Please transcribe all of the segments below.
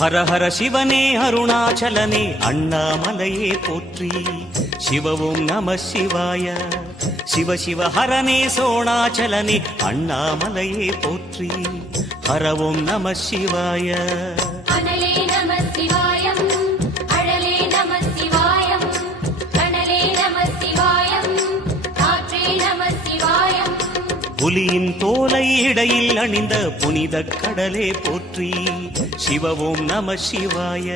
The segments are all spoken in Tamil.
ஹர ஹர சிவனே அருணாச்சலனே அண்ணாமலையே போற்றி. சிவவும் நம சிவாய. சிவ சிவ ஹரனே சோணாச்சலனே அண்ணாமலையே போற்றி. ஹரவும் நம சிவாய. அனலே நம சிவாயம், அழலே நம சிவாயம், கனலே நம சிவாயம், காற்றே நம சிவாயம். புலியின் தோலை இடையில் அணிந்த புனித கடலே போற்றி. சிவவும் நம சிவாய.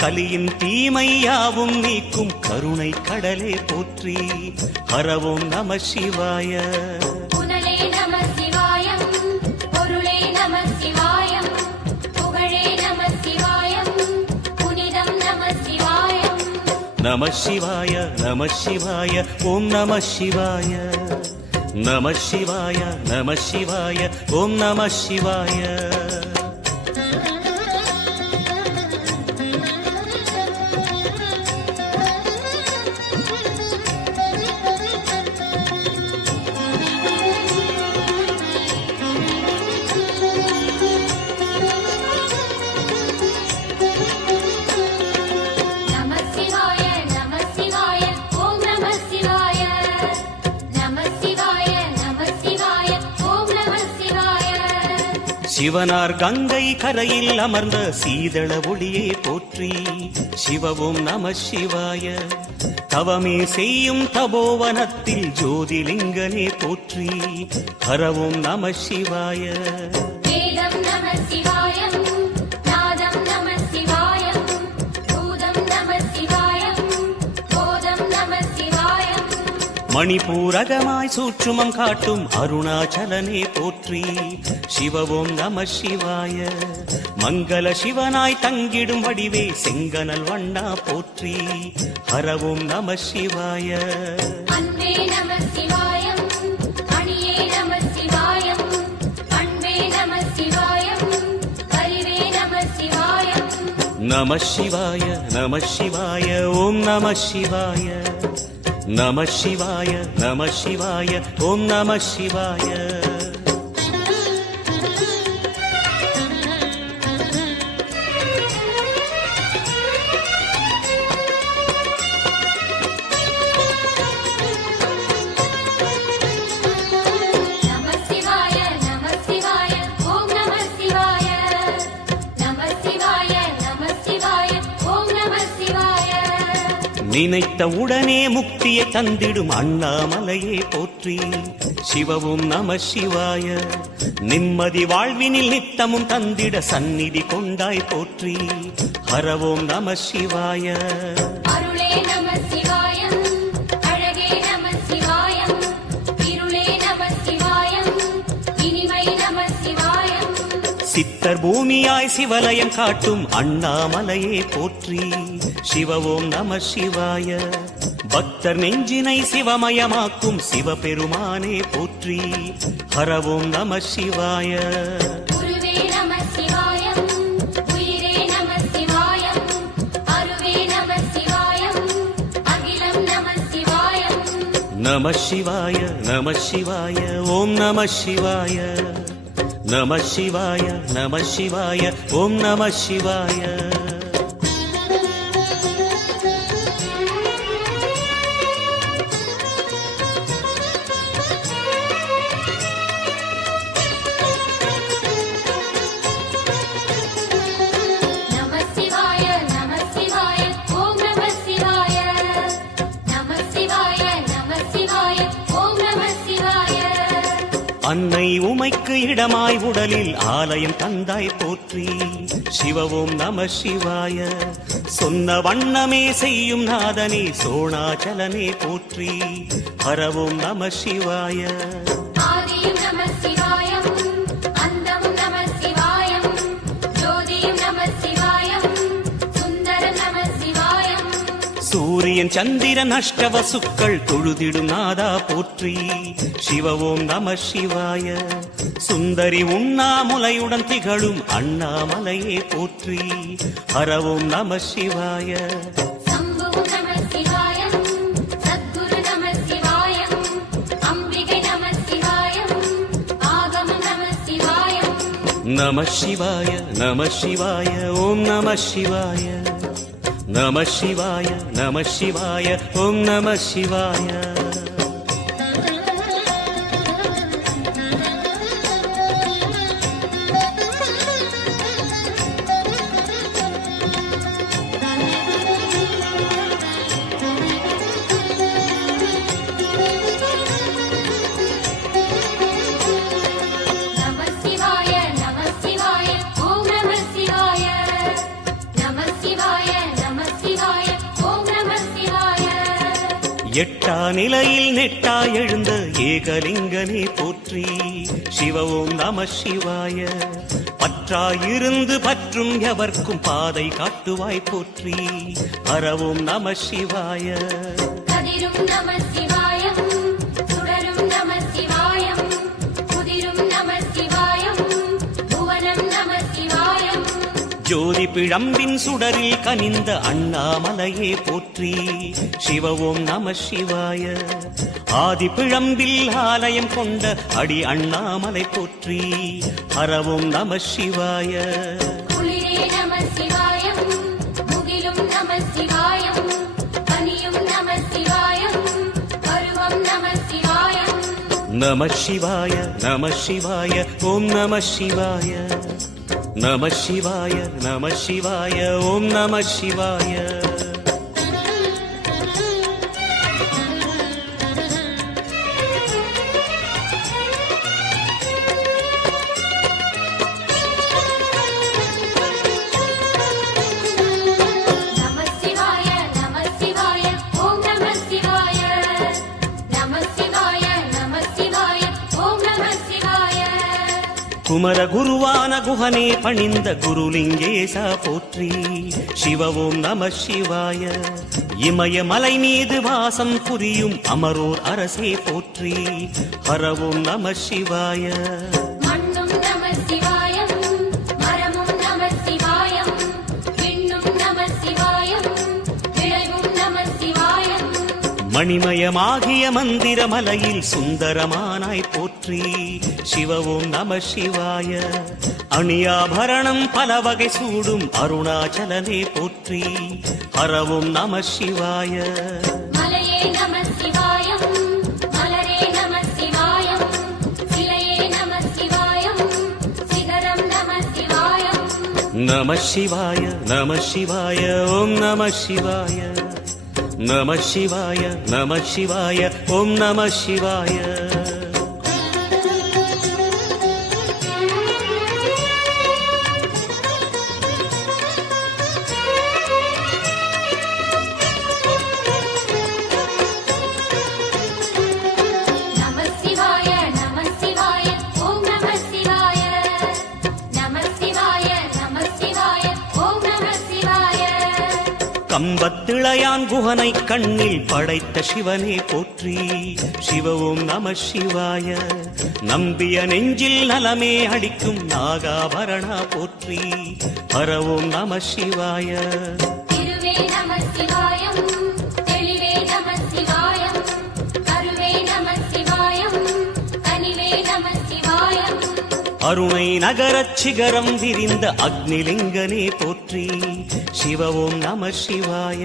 கலியின் தீமையாவும் நீக்கும் கருணை கடலே போற்றி. ஹரவும் நம சிவாய. புனலே நம சிவாயம், பொருளே நம சிவாயம், புகழே நம சிவாயம், புனிதம் நம சிவாயம். நம சிவாய நம சிவாய ஓம் நம சிவாய. நம சிவாய நம சிவாய ஓம் நம சிவாய. சிவனார் கங்கை கரையில் அமர்ந்த சீதள ஒளியே போற்றி. சிவவும் நம சிவாய. தவமே செய்யும் தபோவனத்தில் ஜோதிலிங்கனே போற்றி. ஹரவும் நம சிவாய. வேதம் நம சிவாயம், நாதம் நம சிவாயம், பூதம் நம சிவாயம், போதம் நம சிவாயம். மணிபூரகமாய் சூட்சுமம் காட்டும் அருணாச்சலனே போற்றி. சிவவும் நம சிவாய. மங்கள சிவனாய் தங்கிடும் வடிவே செங்கனல் வண்ணா போற்றி. ஹரவும் நம சிவாய. அன்பே நம சிவாயம், அணியே நம சிவாயம், அன்பே நம சிவாயம், அறிவே நம சிவாயம். நம சிவாய நம சிவாய ஓம் நம சிவாய. நம சிவாய நம சிவாய ஓம் நம சிவாய. நினைத்த உடனே முக்தியை தந்திடும் அண்ணாமலையே போற்றி. சிவவும் நம சிவாய. நிம்மதி வாழ்வினில் நித்தமும் தந்திட சந்நிதி கொண்டாய் போற்றி. ஹரவோம் நம சிவாய. அருளே நம சிவாயம், அழகே நம சிவாயம், இருளே நம சிவாயம், இனிமை நம சிவாயம். சித்தர் பூமியாய் சிவலயம் காட்டும் அண்ணாமலையே போற்றி. சிவவோம் நம சிவாய. பக்தர் நெஞ்சினை சிவமயமாக்கும் சிவபெருமானே போற்றி. ஹரவோம் நம சிவாய. குருவே நம சிவாயம், உயிரே நம சிவாயம், அருவே நம சிவாயம், அகிலம் நம சிவாயம். நம சிவாய நம சிவாய ஓம் நம சிவாய. நம சிவாய நம சிவாய ஓம் நம சிவாய. அன்னை உமைக்கு இடமாய் உடலில் ஆலயம் தந்தாய் போற்றி. சிவவோம் நம சிவாய. சொன்ன வண்ணமே செய்யும் நாதனே சோணாச்சலனே போற்றி. ஹரவோம் நம சிவாய. ஆதியும் நம சிவாயம், அந்தமும் நம சிவாயம், ஜோதியும் நம சிவாயம், சுந்தரம் நம சிவாயம். சூரியன் சந்திரன் அஷ்டவசுக்கள் தொழுதிடும் நாதா போற்றி. சிவவோம் நம சிவாய. சுந்தரி உண்ணாமுலையுடன் திகழும் அண்ணாமலையே போற்றி. ஹரவோம் நம சிவாய. சம்புவும் நம சிவாயம், சத்குரு நம சிவாயம், அம்பிகை நம சிவாயம், ஆகமம் நம சிவாயம். நம சிவாய நம சிவாய ஓம் நம சிவாய நம சிவாய நம சிவாய ஓம் நம சிவாய நம சிவாய நம சிவாய ஓம் நம சிவாய நம சிவாய நம சிவாய ஓம் நம சிவாய எட்டா நிலையில் நெட்டா எழுந்த ஏகலிங்கனே போற்றி சிவ ஓம் நம சிவாய பற்றாயிருந்து பற்றும் எவர்க்கும் பாதை காட்டுவாய் போற்றி ஹரவோம் நம சிவாய கதிரும் நம சிவாயம் சுடரும் நம சிவாயம் குதிரும் நம சிவாயம் புவனம் நம சிவாயம் ஜோதி பிழம்பின் சுடரில் கனிந்த அண்ணாமலையே போற்றி சிவ ஓம் நம சிவாய ஆதி பிழம்பில் ஆலயம் கொண்ட அடி அண்ணாமலை போற்றி ஹரவோம் நம சிவாய குளிரே நம சிவாயம் முகிலும் நம சிவாயம் பனியும் நம சிவாயம் பருவம் நம சிவாயம் நம சிவாய நம சிவாய ஓம் நம சிவாய நம சிவாய நம சிவாய ஓம் நம சிவாய நம சிவாய நம சிவாய ஓம் நம சிவாய நம சிவாய நம சிவாய ஓம் நம சிவாய குமர குருவான குஹனே பணிந்த குருலிங்கேசா போற்றி சிவ ஓம் நம சிவாய இமய மலை மீது வாசம் புரியும் அமரோர் அரசே போற்றி ஹரவோம் நம சிவாய மண்ணும் நம சிவாயம் மரமும் நம சிவாயம் விண்ணும் நம சிவாயம் விளைவும் நம சிவாயம் மணிமயமாகிய மந்திர மலையில் சுந்தரமானாய் போற்றி சிவ ஓம் நம சிவாய அணியாபரணம் பல வகை சூடும் அருணாச்சலனே போற்றி ஹரவோம் நம சிவாய மலையே நம சிவாயம் மலரே நம சிவாயம் சிலையே நம சிவாயம் சிகரம் நம சிவாயம் நம சிவாய நம சிவாய ஓம் நம சிவாய நம சிவாய நம சிவாய ஓம் நம சிவாய நம சிவாய நம சிவாய ஓம் நம சிவாய நம சிவாய நம சிவாய ஓம் நம சிவாய கம்பத்திளையான் குஹனை கண்ணில் படைத்த சிவனே போற்றி சிவ ஓம் நம சிவாய நம்பிய நெஞ்சில் நலமே அளிக்கும் நாகாபரணா போற்றி ஹரவோம் நம சிவாய திருவே நம சிவாயம் தெளிவே நம சிவாயம் கருவே நம சிவாயம் கனிவே நம சிவாயம் அருணை நகரச் சிகரம் விரிந்த அக்னிலிங்கனே போற்றி சிவ ஓம் நம சிவாய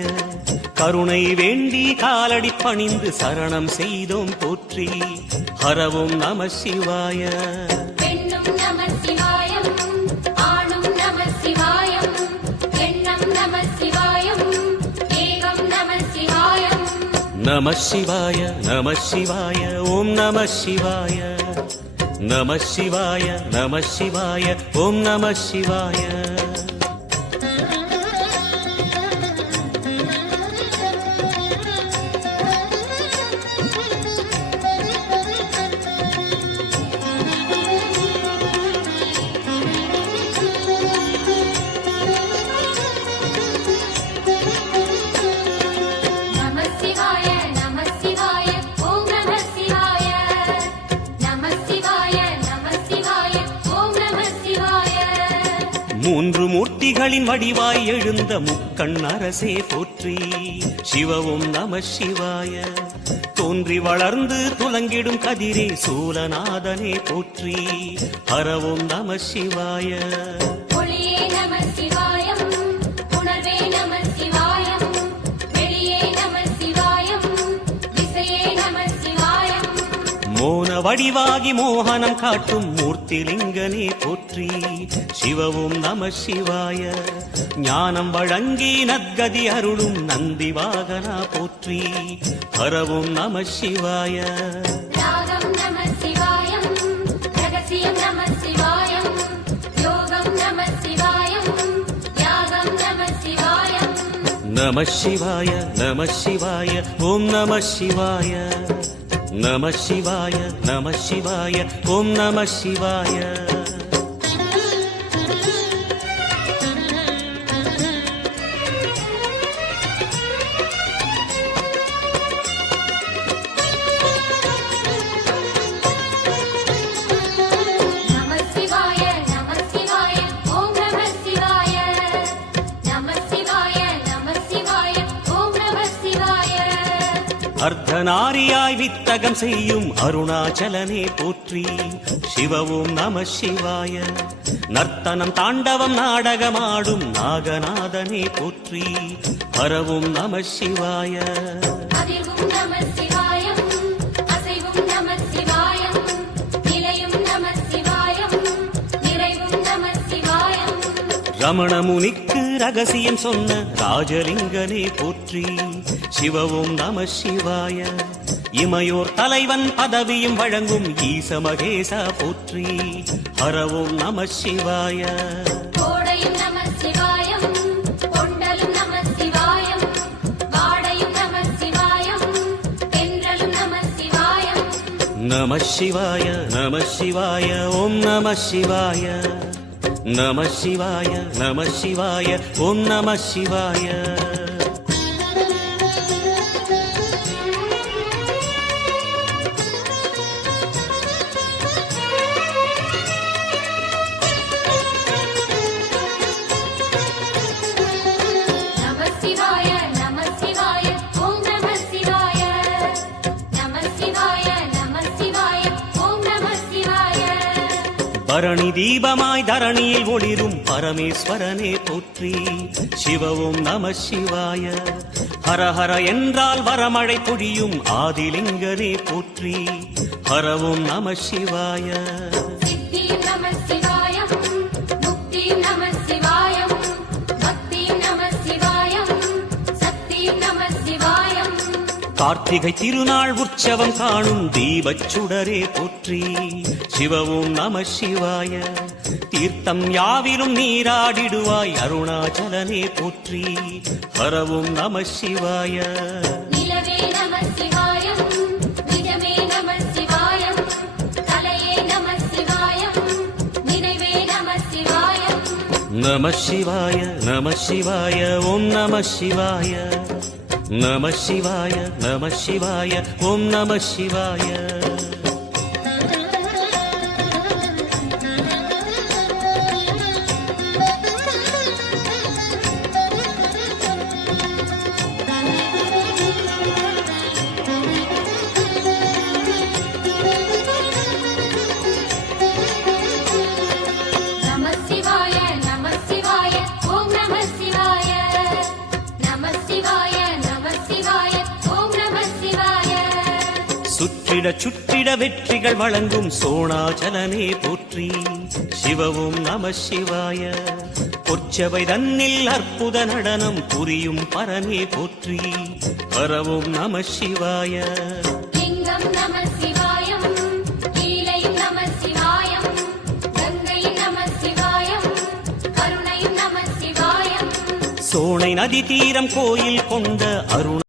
கருணை வேண்டி காலடி பணிந்து சரணம் செய்தோம் போற்றி ஹரவோம் நம சிவாய பெண்ணும் நம சிவாயம் ஆணும் நம சிவாயம் எண்ணம் நம சிவாயம் ஏகம் நம சிவாயம் நம சிவாய நம சிவாய ஓம் நம சிவாய நம சிவாய நம சிவாய ஓம் நம சிவாய நம சிவாய நம சிவாய ஓம் நம சிவாய நம சிவாய நம சிவாய ஓம் நம சிவாய மூன்று மூர்த்திகளின் வடிவாய் எழுந்த முக்கண் அரசே போற்றி. சிவவும் நம சிவாய. தோன்றி வளர்ந்து துலங்கிடும் கதிரே சூலநாதனே போற்றி. ஹரவும் நம சிவாய. ஒளியே நம சிவாயம், உணர்வே நம சிவாயம், வெளியே நம சிவாயம், திசையே நம சிவாயம். மோன வடிவாகி மோகனம் காட்டும் மூர்த்திலிங்கனே போற்றி. சிவவும் நம சிவாய. ஞானம் வழங்கி நற்கதி அருளும் நந்தி வாகனா போற்றி. ஹரவும் நம சிவாய. ராகம் நம சிவாயம், ரகசியம் நம சிவாயம், யோகம் நம சிவாயம், யாகம் நம சிவாயம். நம சிவாய நம சிவாய ஓம் நம சிவாய. நம சிவாய நம சிவாய ஓம் நம சிவாய. நம சிவாய நம சிவாய ஓம் நம சிவாய. நம சிவாய நம சிவாய ஓம் நம சிவாய. அர்த்தநாரியாய் வித்தகம் செய்யும் அருணாச்சலனே போற்றி. சிவவும் நம சிவாய. நர்த்தனம் தாண்டவம் நாடகமாடும் நாகநாதனே போற்றி. ஹரவும் நம சிவாய. அதிர்வும் நம சிவாயம், அசைவும் நம சிவாயம், நிலையும் நம சிவாயம், நிறைவும் நம சிவாயம். ரமண முனிக்கு ரகசியம் சொன்ன ராஜலிங்கனே போற்றி. சிவவும் நம சிவாய. இமையோர் தலைவன் பதவியும் வழங்கும் ஈச மகேசா போற்றி. ஹரவும் நம சிவாய. கோடையும் நம சிவாயம், கொண்டலும் நம சிவாயம், வாடையும் நம சிவாயம், தென்றலும் நம சிவாயம். நம சிவாய நம சிவாய ஓம் நம சிவாய. நம சிவாய நம சிவாய ஓம் நம சிவாய. நம சிவாய நம சிவாய ஓம் நம சிவாய. நம சிவாய நம சிவாய ஓம் நம சிவாய. பரணி தீபமாய் தரணியில் ஒளிரும் பரமேஸ்வரனே போற்றி. சிவவும் நம சிவாய. ஹரஹர என்றால் வரமழை பொழியும் ஆதிலிங்கனே போற்றி. ஹரவும் நம சிவாய. சித்தியும் நம சிவாயம், முக்தியும் நம சிவாயம், பக்தியும் நம சிவாயம், சக்தியும் நம சிவாயம். கார்த்திகை திருநாள் உற்சவம் காணும் தீபச் சுடரே போற்றி. சிவவும் நம சிவாய. தீர்த்தம் யாவிலும் நீராடிடுவாய் அருணாச்சலனே போற்றி. ஹரவும் நம சிவாய. நிலவே நம சிவாயம், நிஜமே நம சிவாயம், கலையே நம சிவாயம், நினைவே நம சிவாயம். நம சிவாய நம சிவாய ஓம் நம சிவாய. நம சிவாய நம சிவாய ஓம் நம சிவாய. நம சிவாய நம சிவாய ஓம் நம சிவாய. நம சிவாய நம சிவாய ஓம் நம சிவாய. சுற்றிட சுற்றிட வெற்றிகள் வழங்கும் சோணாச்சலனே போற்றி. சிவவும் நம சிவாய. பொற்சபை தன்னில் அற்புத நடனம் புரியும் பரனே போற்றி. ஹரவும் நம சிவாய. லிங்கம் நம சிவாயம், லீலையும் நம சிவாயம், கங்கையும் நம சிவாயம், கருணையும் நம சிவாயம். சோனை நதி தீரம் கோயில் கொண்ட அருண